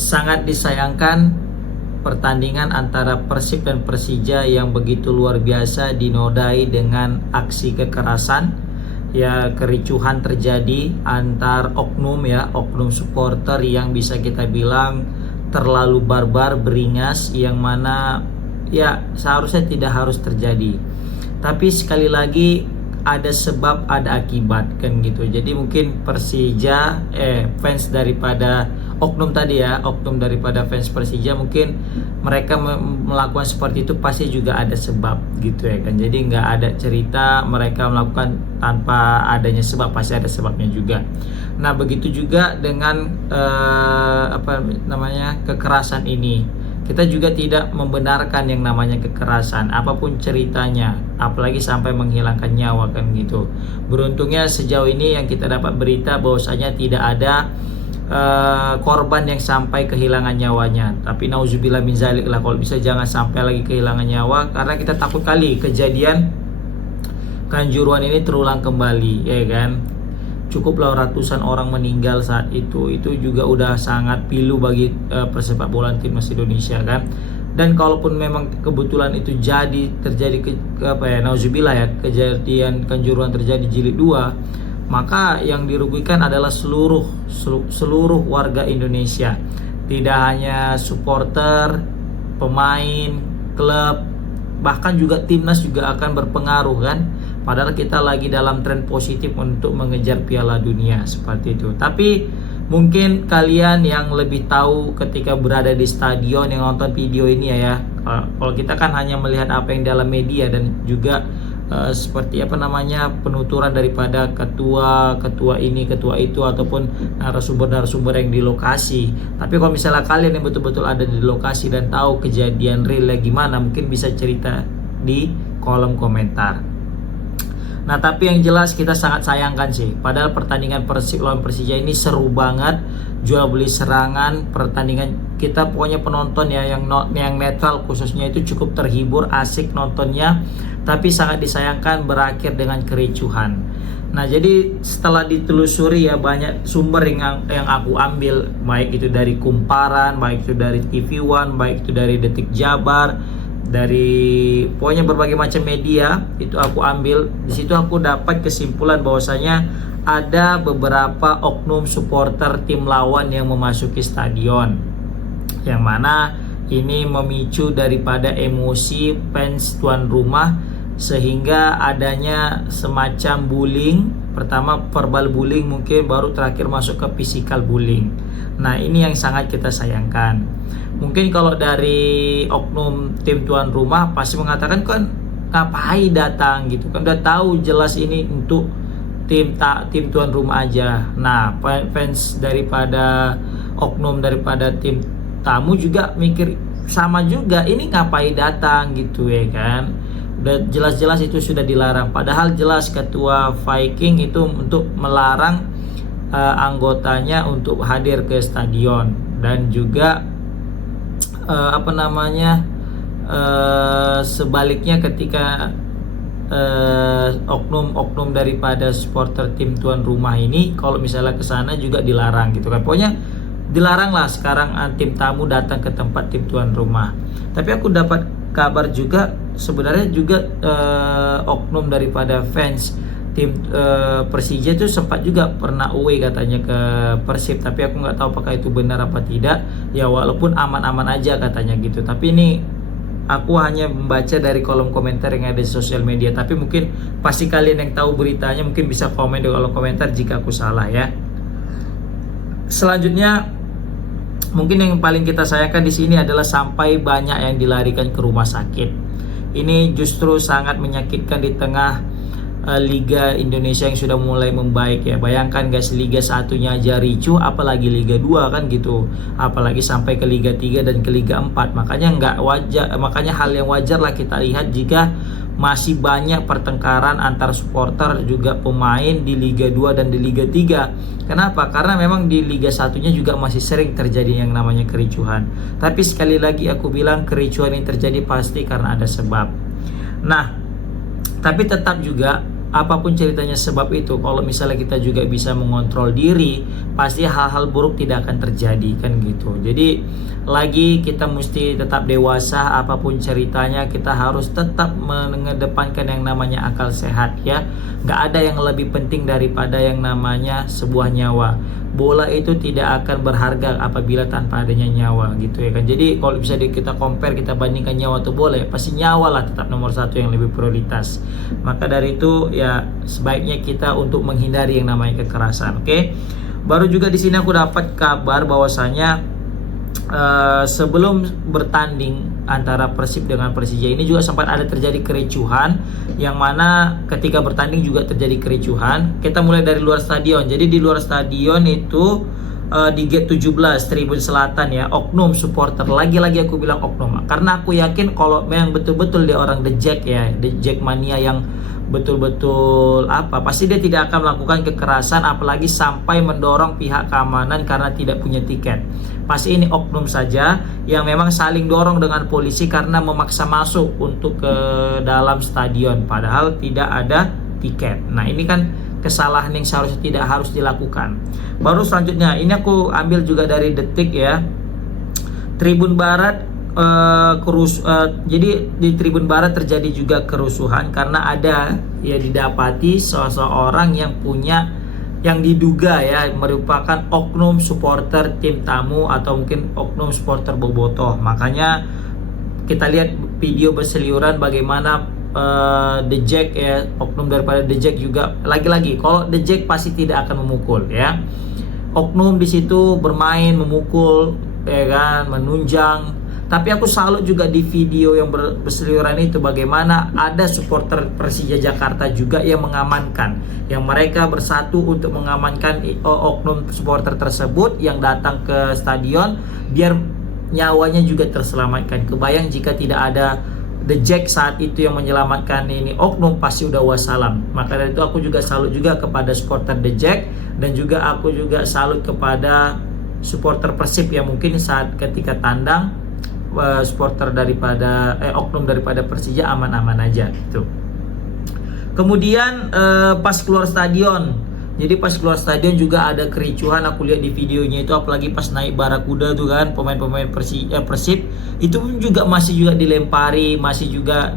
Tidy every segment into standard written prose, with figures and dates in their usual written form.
Sangat disayangkan pertandingan antara Persib dan Persija yang begitu luar biasa dinodai dengan aksi kekerasan. Ya, kericuhan terjadi antar oknum supporter yang bisa kita bilang terlalu barbar, beringas, yang mana ya seharusnya tidak harus terjadi. Tapi sekali lagi ada sebab ada akibat kan gitu. Jadi mungkin Persija fans daripada oknum daripada fans Persija mungkin mereka melakukan seperti itu pasti juga ada sebab gitu ya kan. Jadi nggak ada cerita mereka melakukan tanpa adanya sebab, pasti ada sebabnya juga. Nah, begitu juga dengan kekerasan ini. Kita juga tidak membenarkan yang namanya kekerasan, apapun ceritanya, apalagi sampai menghilangkan nyawa kan gitu. Beruntungnya sejauh ini yang kita dapat berita bahwasanya tidak ada korban yang sampai kehilangan nyawanya. Tapi nauzubillah min zalik lah, kalau bisa jangan sampai lagi kehilangan nyawa, karena kita takut kali kejadian Kanjuruhan ini terulang kembali, ya kan. Cukuplah ratusan orang meninggal saat itu juga udah sangat pilu bagi persepak bola timnas Indonesia kan. Dan kalaupun memang kebetulan itu terjadi nauzubillah ya, kejadian Kanjuruhan terjadi jilid 2, maka yang dirugikan adalah seluruh warga Indonesia. Tidak hanya supporter, pemain, klub, bahkan juga timnas juga akan berpengaruh kan. Padahal kita lagi dalam tren positif untuk mengejar Piala Dunia seperti itu. Tapi mungkin kalian yang lebih tahu ketika berada di stadion yang nonton video ini ya. Kalau kita kan hanya melihat apa yang dalam media dan juga seperti penuturan daripada ketua ini, ketua itu, ataupun narasumber yang di lokasi. Tapi kalau misalnya kalian yang betul-betul ada di lokasi dan tahu kejadian realnya gimana, mungkin bisa cerita di kolom komentar. Nah, tapi yang jelas kita sangat sayangkan sih, padahal pertandingan Persib lawan Persija ini seru banget, jual beli serangan, pertandingan kita pokoknya penonton ya yang netral khususnya itu cukup terhibur, asik nontonnya. Tapi sangat disayangkan berakhir dengan kericuhan. Nah, jadi setelah ditelusuri ya, banyak sumber yang aku ambil, baik itu dari Kumparan, baik itu dari TV One, baik itu dari Detik Jabar, dari pokoknya berbagai macam media itu aku ambil. Di situ aku dapat kesimpulan bahwasanya ada beberapa oknum supporter tim lawan yang memasuki stadion, yang mana ini memicu daripada emosi fans tuan rumah, sehingga adanya semacam bullying. Pertama verbal bullying, mungkin baru terakhir masuk ke physical bullying. Nah, ini yang sangat kita sayangkan. Mungkin kalau dari oknum tim tuan rumah pasti mengatakan kan ngapain datang gitu kan, udah tahu jelas ini untuk tim tuan rumah aja. Nah, fans daripada oknum daripada tim tamu juga mikir sama juga, ini ngapain datang gitu ya kan. Udah jelas-jelas itu sudah dilarang, padahal jelas ketua Viking itu untuk melarang anggotanya untuk hadir ke stadion. Dan juga sebaliknya ketika oknum daripada supporter tim tuan rumah ini kalau misalnya ke sana juga dilarang gitu kan. Pokoknya dilarang lah sekarang tim tamu datang ke tempat tim tuan rumah. Tapi aku dapat kabar juga sebenarnya juga oknum daripada fans tim Persija itu sempat juga pernah away katanya ke Persib, tapi aku nggak tahu apakah itu benar apa tidak ya, walaupun aman-aman aja katanya gitu. Tapi ini aku hanya membaca dari kolom komentar yang ada di sosial media, tapi mungkin pasti kalian yang tahu beritanya mungkin bisa komen di kolom komentar jika aku salah ya. Selanjutnya mungkin yang paling kita sayangkan di sini adalah sampai banyak yang dilarikan ke rumah sakit. Ini justru sangat menyakitkan di tengah Liga Indonesia yang sudah mulai membaik ya. Bayangkan guys, Liga 1-nya aja ricu, apalagi Liga 2 kan gitu. Apalagi sampai ke Liga 3 dan ke Liga 4. Makanya hal yang wajar lah kita lihat jika masih banyak pertengkaran antar supporter juga pemain di Liga 2 dan di Liga 3. Kenapa? Karena memang di Liga 1-nya juga masih sering terjadi yang namanya kericuhan. Tapi sekali lagi aku bilang kericuhan yang terjadi pasti karena ada sebab. Nah, tapi tetap juga apapun ceritanya sebab itu, kalau misalnya kita juga bisa mengontrol diri, pasti hal-hal buruk tidak akan terjadi kan gitu. Jadi lagi kita mesti tetap dewasa, apapun ceritanya kita harus tetap mengedepankan yang namanya akal sehat ya. Nggak ada yang lebih penting daripada yang namanya sebuah nyawa. Bola itu tidak akan berharga apabila tanpa adanya nyawa gitu ya kan. Jadi kalau bisa kita compare, kita bandingkan nyawa atau bola, ya pasti nyawa lah tetap nomor satu yang lebih prioritas. Maka dari itu ya sebaiknya kita untuk menghindari yang namanya kekerasan. Oke. Baru juga di sini aku dapat kabar bahwasanya sebelum bertanding antara Persib dengan Persija ini juga sempat ada terjadi kericuhan, yang mana ketika bertanding juga terjadi kericuhan. Kita mulai dari luar stadion. Jadi di luar stadion itu di gate 17 Tribun Selatan ya, oknum supporter, lagi-lagi aku bilang oknum karena aku yakin kalau memang betul-betul dia orang The Jack ya, The Jack mania yang betul-betul pasti dia tidak akan melakukan kekerasan apalagi sampai mendorong pihak keamanan karena tidak punya tiket. Pasti ini oknum saja yang memang saling dorong dengan polisi karena memaksa masuk untuk ke dalam stadion padahal tidak ada tiket. Nah ini kan kesalahan yang seharusnya tidak harus dilakukan. Baru selanjutnya ini aku ambil juga dari Detik ya, Tribun Barat. Jadi di Tribun Barat terjadi juga kerusuhan karena ada ya didapati seseorang yang diduga ya merupakan oknum supporter tim tamu atau mungkin oknum supporter bobotoh. Makanya kita lihat video berseliweran bagaimana The Jack ya, oknum daripada The Jack juga, lagi-lagi kalau The Jack pasti tidak akan memukul ya. Oknum di situ bermain memukul ya kan, menunjang. Tapi aku salut juga di video yang berseliweran itu bagaimana ada supporter Persija Jakarta juga yang mengamankan, yang mereka bersatu untuk mengamankan oknum supporter tersebut yang datang ke stadion biar nyawanya juga terselamatkan. Kebayang jika tidak ada The Jack saat itu yang menyelamatkan ini oknum, pasti udah wassalam. Maka dari itu aku juga salut juga kepada supporter The Jack, dan juga aku juga salut kepada supporter Persib yang mungkin saat ketika tandang supporter daripada oknum daripada Persija aman-aman aja gitu. Kemudian pas keluar stadion, jadi pas keluar stadion juga ada kericuhan, aku lihat di videonya itu, apalagi pas naik Barakuda tuh kan, pemain-pemain Persib itu pun juga masih juga dilempari, masih juga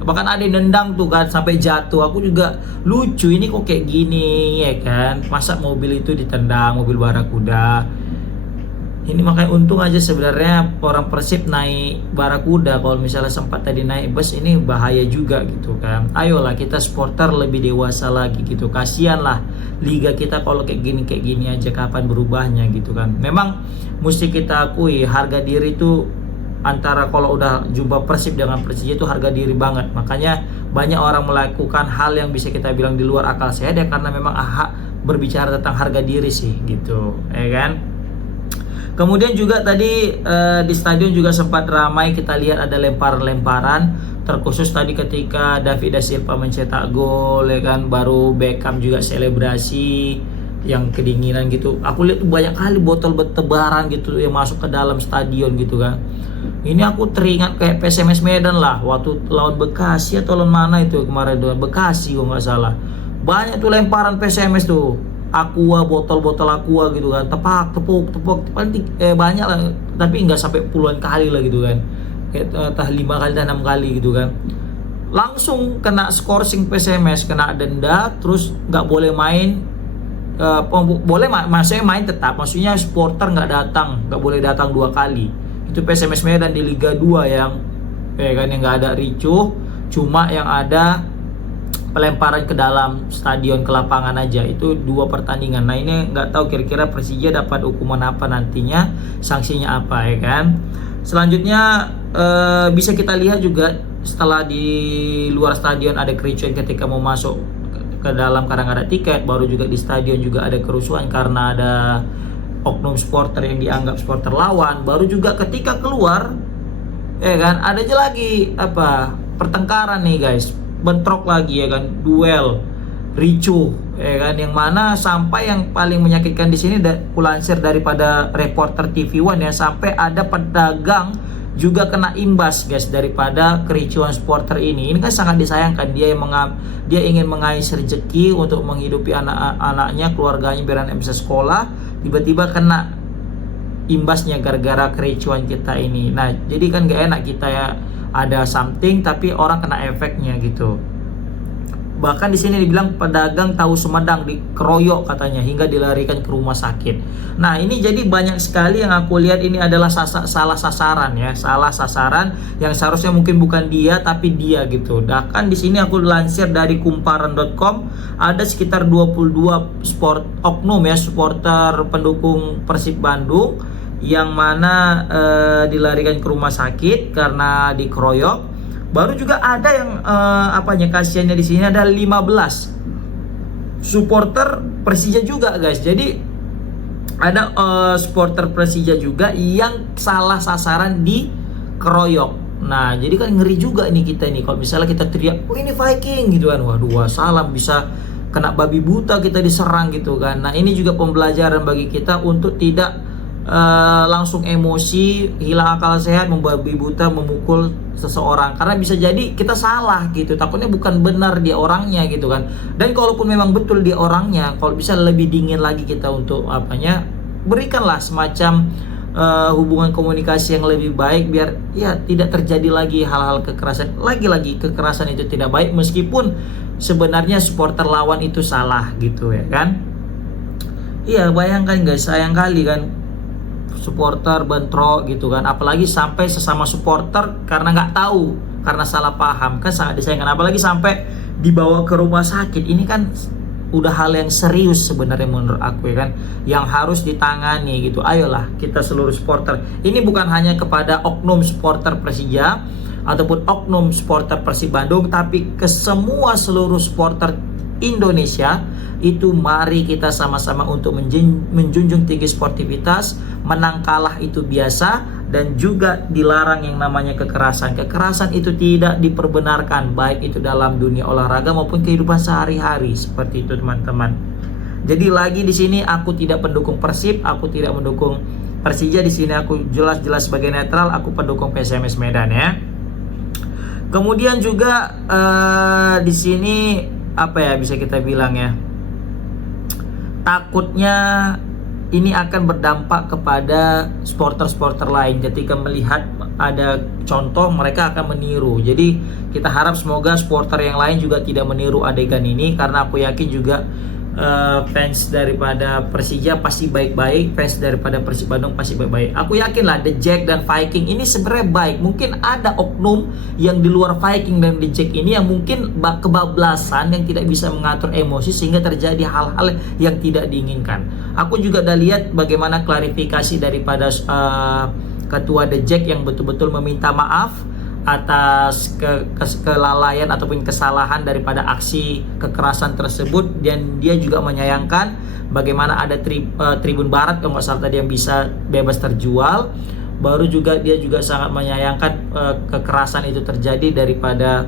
bahkan ada yang nendang tuh kan sampai jatuh. Aku juga lucu, ini kok kayak gini ya kan, masa mobil itu ditendang, mobil Barakuda. Ini makanya untung aja sebenarnya orang Persib naik Barakuda. Kalau misalnya sempat tadi naik bus, ini bahaya juga gitu kan. Ayolah kita supporter lebih dewasa lagi gitu. Kasihan lah liga kita kalau kayak gini aja, kapan berubahnya gitu kan. Memang mesti kita akui harga diri itu antara kalau udah jumpa Persib dengan Persija itu harga diri banget. Makanya banyak orang melakukan hal yang bisa kita bilang di luar akal sehat ya, karena memang berbicara tentang harga diri sih gitu ya kan. Kemudian juga tadi di stadion juga sempat ramai, kita lihat ada lemparan-lemparan, terkhusus tadi ketika David da Silva mencetak gol ya kan, baru Beckham juga selebrasi yang kedinginan gitu. Aku lihat tuh banyak kali botol bertebaran gitu yang masuk ke dalam stadion gitu kan. Ini aku teringat kayak PSMS Medan lah waktu lawan Bekasi atau lawan mana itu kemarin tuh, Bekasi kalau nggak salah. Banyak tuh lemparan PSMS tuh. Aqua, botol-botol Aqua gitu kan, tepuk paling banyak lah, tapi nggak sampai puluhan kali lah gitu kan, kayak 5 kali dan 6 kali gitu kan. Langsung kena skorsing PSMS, kena denda, terus nggak boleh main. Boleh maksudnya main tetap, maksudnya supporter nggak boleh datang 2 kali. Itu PSMS Medan di Liga 2 yang kan yang nggak ada ricuh, cuma yang ada pelemparan ke dalam stadion, ke lapangan aja. Itu 2 pertandingan. Nah ini nggak tahu kira-kira Persija dapat hukuman apa nantinya, sanksinya apa ya kan. Selanjutnya bisa kita lihat juga setelah di luar stadion ada kericuan ketika mau masuk ke dalam karena nggak ada tiket. Baru juga di stadion juga ada kerusuhan karena ada oknum supporter yang dianggap supporter lawan. Baru juga ketika keluar ya kan ada aja lagi pertengkaran nih guys, bentrok lagi ya kan, duel, ricuh ya kan, yang mana sampai yang paling menyakitkan di sini kulansir daripada reporter TV One ya, sampai ada pedagang juga kena imbas guys daripada kericuan supporter ini. Ini kan sangat disayangkan, dia ingin mengais rezeki untuk menghidupi anak-anaknya, keluarganya biar anak bisa sekolah, tiba-tiba kena imbasnya gara-gara kericuan kita ini. Nah, jadi kan gak enak kita ya ada something tapi orang kena efeknya gitu. Bahkan di sini dibilang pedagang tahu Sumedang dikeroyok katanya hingga dilarikan ke rumah sakit. Nah, ini jadi banyak sekali yang aku lihat ini adalah salah sasaran ya, salah sasaran yang seharusnya mungkin bukan dia tapi dia gitu. Bahkan di sini aku lansir dari kumparan.com ada sekitar 22 oknum ya, supporter pendukung Persib Bandung yang mana dilarikan ke rumah sakit karena dikeroyok. Baru juga ada yang kasihannya di sini ada 15 supporter Persija juga guys. Jadi ada supporter Persija juga yang salah sasaran di keroyok. Nah, jadi kan ngeri juga nih kita nih kalau misalnya kita teriak, "Oh, ini Viking" gitu kan. Waduh, salam bisa kena babi buta kita diserang gitu kan. Nah, ini juga pembelajaran bagi kita untuk tidak langsung emosi, hilang akal sehat, membabi buta, memukul seseorang, karena bisa jadi kita salah gitu, takutnya bukan benar dia orangnya gitu kan. Dan kalaupun memang betul dia orangnya, kalau bisa lebih dingin lagi kita untuk berikanlah semacam hubungan komunikasi yang lebih baik biar ya tidak terjadi lagi hal-hal kekerasan. Lagi-lagi kekerasan itu tidak baik meskipun sebenarnya supporter lawan itu salah gitu ya kan. Iya, bayangkan guys, sayang kali kan supporter bentrok gitu kan, apalagi sampai sesama supporter karena nggak tahu, karena salah paham, kan sangat disayangkan. Apalagi sampai dibawa ke rumah sakit, ini kan udah hal yang serius sebenarnya menurut aku ya kan, yang harus ditangani gitu. Ayolah kita seluruh supporter, ini bukan hanya kepada oknum supporter Persija ataupun oknum supporter Persib Bandung, tapi ke semua seluruh supporter Indonesia itu, mari kita sama-sama untuk menjunjung tinggi sportivitas. Menang kalah itu biasa, dan juga dilarang yang namanya kekerasan. Kekerasan itu tidak diperbenarkan, baik itu dalam dunia olahraga maupun kehidupan sehari-hari, seperti itu teman-teman. Jadi lagi di sini aku tidak pendukung Persib, aku tidak mendukung Persija. Di sini aku jelas-jelas sebagai netral, aku pendukung PSMS Medan ya. Kemudian juga di sini bisa kita bilang ya, takutnya ini akan berdampak kepada supporter-supporter lain ketika melihat ada contoh, mereka akan meniru. Jadi kita harap semoga supporter yang lain juga tidak meniru adegan ini, karena aku yakin juga fans daripada Persija pasti baik-baik, fans daripada Persib Bandung pasti baik-baik. Aku yakin lah The Jack dan Viking ini sebenarnya baik. Mungkin ada oknum yang di luar Viking dan The Jack ini yang mungkin kebablasan, yang tidak bisa mengatur emosi sehingga terjadi hal-hal yang tidak diinginkan. Aku juga udah lihat bagaimana klarifikasi daripada ketua The Jack yang betul-betul meminta maaf atas kelalaian ataupun kesalahan daripada aksi kekerasan tersebut, dan dia juga menyayangkan bagaimana ada tribun barat kalau nggak salah tadi yang bisa bebas terjual. Baru juga dia juga sangat menyayangkan kekerasan itu terjadi daripada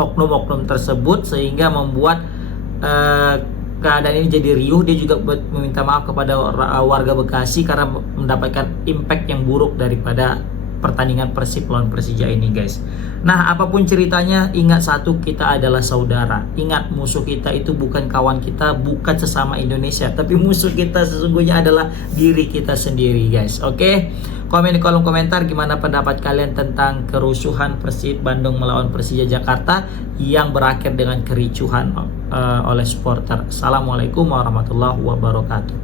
oknum-oknum tersebut sehingga membuat keadaan ini jadi riuh. Dia juga meminta maaf kepada warga Bekasi karena mendapatkan impact yang buruk daripada pertandingan Persib lawan Persija ini guys. Nah, apapun ceritanya, ingat satu, kita adalah saudara. Ingat, musuh kita itu bukan kawan kita, bukan sesama Indonesia, tapi musuh kita sesungguhnya adalah diri kita sendiri guys. Oke? Komen di kolom komentar gimana pendapat kalian tentang kerusuhan Persib Bandung melawan Persija Jakarta yang berakhir dengan kericuhan oleh supporter. Assalamualaikum warahmatullahi wabarakatuh.